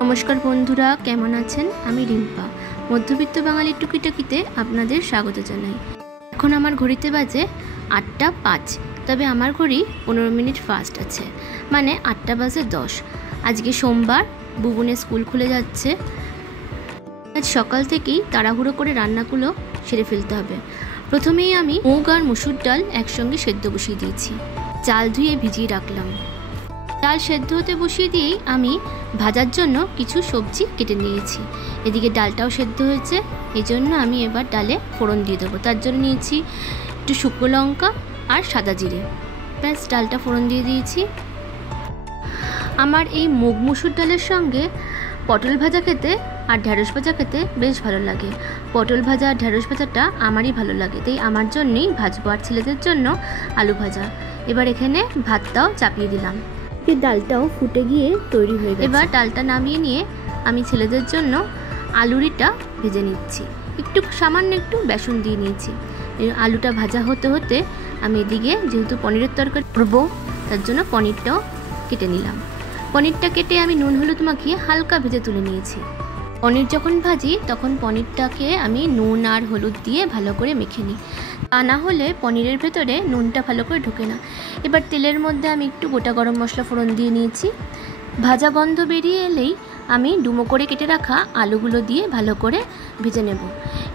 नमस्कार बंधुरा केमन आছেন আমি রিম্পা মধ্যবিত্ত বাঙালি টুকিটাকিতে আপনাদের স্বাগত জানাই। এখন আমার ঘড়িতে বাজে 8টা 5, তবে আমার ঘড়ি 15 মিনিট ফাস্ট আছে, মানে 8টা বাজে 10। আজকে সোমবার, বুবুনের স্কুল খুলে যাচ্ছে। আজ সকাল থেকেই তাড়াহুড়ো করে রান্নাগুলো সেরে ফেলতে হবে। প্রথমেই আমি মুগ আর মসুর ডাল একসঙ্গে সেদ্ধ বসিয়ে দিয়েছি। চাল ধুয়ে ভিজিয়ে রাখলাম। ডাল সেদ্ধ হতে বসিয়ে দিয়েই আমি ভাজার জন্য কিছু সবজি কেটে নিয়েছি। এদিকে ডালটাও সেদ্ধ হয়েছে, এই জন্য আমি এবার ডালে ফোড়ন দিয়ে দেবো। তার জন্য নিয়েছি একটু শুকনো লঙ্কা আর সাদা জিরে। ব্যাস, ডালটা ফোড়ন দিয়ে দিয়েছি। আমার এই মুগ মসুর ডালের সঙ্গে পটল ভাজা খেতে আর ঢ্যাঁড়স ভাজা খেতে বেশ ভালো লাগে। পটল ভাজা আর ঢ্যাঁড়স ভাজাটা আমারই ভালো লাগে, তাই আমার জন্যই ভাজবো, আর ছেলেদের জন্য আলু ভাজা। এবার এখানে ভাতটাও চাপিয়ে দিলাম। ডালটাও ফুটে গিয়ে তৈরি হয়ে গেছে। এবার ডালটা নামিয়ে নিয়ে আমি ছেলেদের জন্য আলুরিটা ভেজে নিচ্ছি। সামান্য একটু বেসন দিয়ে নিয়েছি। আলুটা ভাজা হতে হতে আমি এদিকে যেহেতু পনিরের তরকারি করবো, তার জন্য পনিরটাও কেটে নিলাম। পনিরটা কেটে আমি নুন হলুদ মাখিয়ে হালকা ভেজে তুলে নিয়েছি। পনির যখন ভাজি তখন পনিরটাকে আমি নুন আর হলুদ দিয়ে ভালো করে মেখে নিই, তা না হলে পনিরের ভেতরে নুনটা ভালো করে ঢোকে না। এবার তেলের মধ্যে আমি একটু গোটা গরম মশলা ফোড়ন দিয়ে নিয়েছি। ভাজা গন্ধ বেরিয়ে এলেই আমি ডুমো করে কেটে রাখা আলুগুলো দিয়ে ভালো করে ভেজে নেব।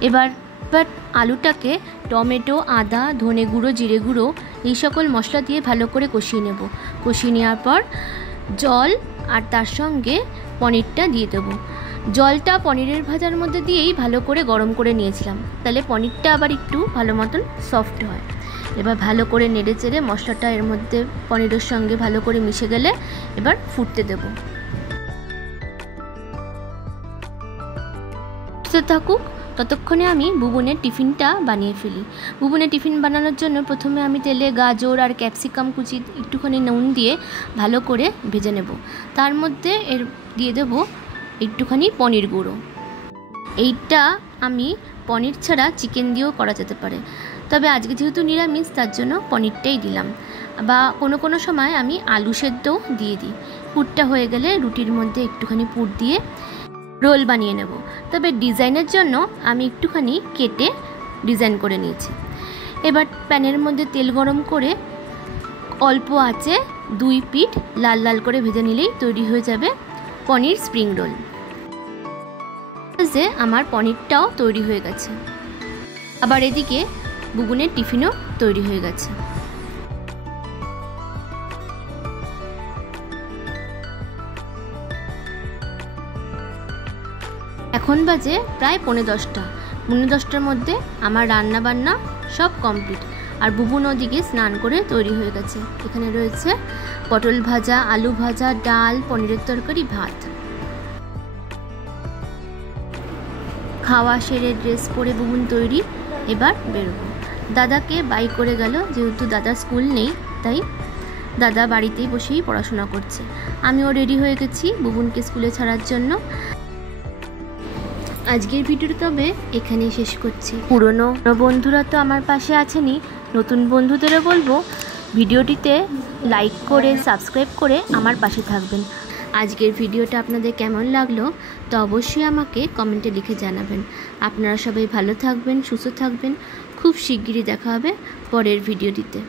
এবার আলুটাকে টমেটো, আদা, ধনে গুঁড়ো, জিরে গুঁড়ো এই সকল মশলা দিয়ে ভালো করে কষিয়ে নেব। কষিয়ে নেওয়ার পর জল আর তার সঙ্গে পনিরটা দিয়ে দেবো। জলটা পনিরের ভাজার মধ্যে দিয়েই ভালো করে গরম করে নিয়েছিলাম, তাহলে পনিরটা আবার একটু ভালো মতন সফট হয়। এবার ভালো করে নেড়ে চেড়ে মশলাটা এর মধ্যে পনিরের সঙ্গে ভালো করে মিশে গেলে এবার ফুটতে দেব। থাকুক, ততক্ষণে আমি বুবুনের টিফিনটা বানিয়ে ফেলি। বুবুনের টিফিন বানানোর জন্য প্রথমে আমি তেলে গাজর আর ক্যাপসিকাম কুচি একটুখানি নুন দিয়ে ভালো করে ভেজে নেব। তার মধ্যে দিয়ে দেবো একটুখানি পনির গুঁড়ো। এইটা আমি পনির ছাড়া চিকেন দিয়েও করা যেতে পারে, তবে আজকে যেহেতু নিরামিষ তার জন্য পনিরটাই দিলাম। বা কোনো সময় আমি আলু সেদ্ধও দিয়ে দিই। পুরটা হয়ে গেলে রুটির মধ্যে একটুখানি পুর দিয়ে রোল বানিয়ে নেব। তবে ডিজাইনের জন্য আমি একটুখানি কেটে ডিজাইন করে নিয়েছি। এবার প্যানের মধ্যে তেল গরম করে অল্প আঁচে 2 পিঠ লাল লাল করে ভেজে নিলেই তৈরি হয়ে যাবে পনির স্প্রিং রোল। যে আমার পনিরটাও তৈরি হয়ে গেছে। আবার এদিকে বুবুনের টিফিনও তৈরি হয়ে গেছে। এখন বাজে প্রায় 10:15। 10:15টার মধ্যে আমার রান্না বান্না সব কমপ্লিট। আর বুবুন ওদিকে স্নান করে তৈরি হয়ে গেছে। এখানে রয়েছে পটল ভাজা, আলু ভাজা, ডাল, পনিরের তরকারি, ভাত। খাওয়া সেরে ড্রেস পরে বুবুন তৈরি, এবার বেরোবো। দাদাকে বাই করে গেল, যেহেতু দাদার স্কুল নেই তাই দাদা বাড়িতেই বসেই পড়াশোনা করছে। আমিও রেডি হয়ে গেছি বুবুনকে স্কুলে ছাড়ার জন্য। আজকের ভিডিওটা তবে এখানেই শেষ করছি। পুরনো বন্ধুরা তো আমার পাশে আছেনই, নতুন বন্ধুদেরও বলবো ভিডিওটিতে লাইক করে সাবস্ক্রাইব করে আমার পাশে থাকবেন। আজকের ভিডিওটা আপনাদের কেমন লাগলো তো অবশ্যই আমাকে কমেন্টে লিখে জানাবেন। আপনারা সবাই ভালো থাকবেন, সুস্থ থাকবেন। খুব শিগগিরই দেখা হবে পরের ভিডিওটিতে।